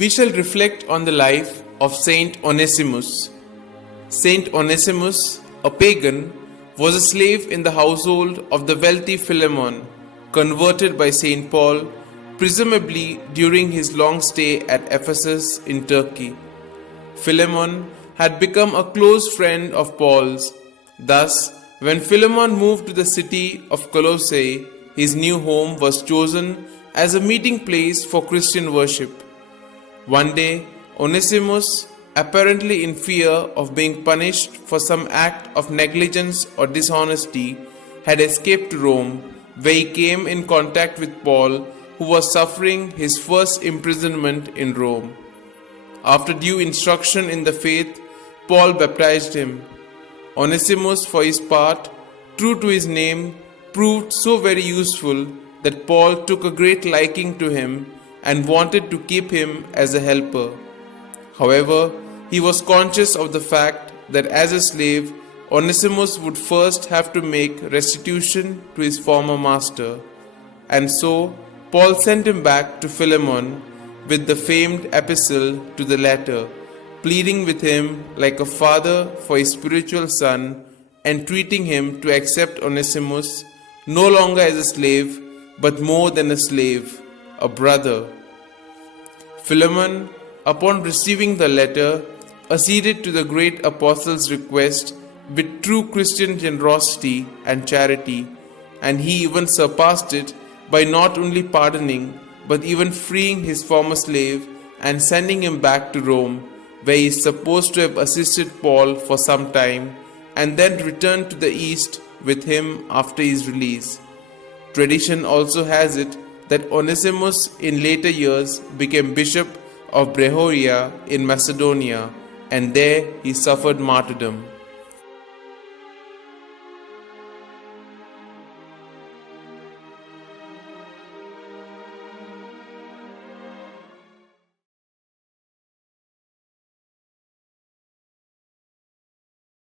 we shall reflect on the life of St Onesimus. St Onesimus, a pagan, was a slave in the household of the wealthy Philemon, converted by St Paul, presumably during his long stay at Ephesus in Turkey. Philemon had become a close friend of Paul's. Thus, when Philemon moved to the city of Colossae, his new home was chosen as a meeting place for Christian worship. One day, Onesimus, apparently in fear of being punished for some act of negligence or dishonesty, had escaped to Rome, where he came in contact with Paul, who was suffering his first imprisonment in Rome. After due instruction in the faith, Paul baptized him. Onesimus, for his part, true to his name, proved so very useful that Paul took a great liking to him and wanted to keep him as a helper. However, he was conscious of the fact that as a slave, Onesimus would first have to make restitution to his former master, and so Paul sent him back to Philemon with the famed epistle to the latter, pleading with him like a father for his spiritual son, entreating him to accept Onesimus no longer as a slave, but more than a slave, a brother. Philemon, upon receiving the letter, acceded to the great apostle's request with true Christian generosity and charity, and he even surpassed it by not only pardoning, but even freeing his former slave and sending him back to Rome, where he is supposed to have assisted Paul for some time, and then returned to the east with him after his release. Tradition also has it that Onesimus in later years became bishop of Brehoria in Macedonia, and there he suffered martyrdom.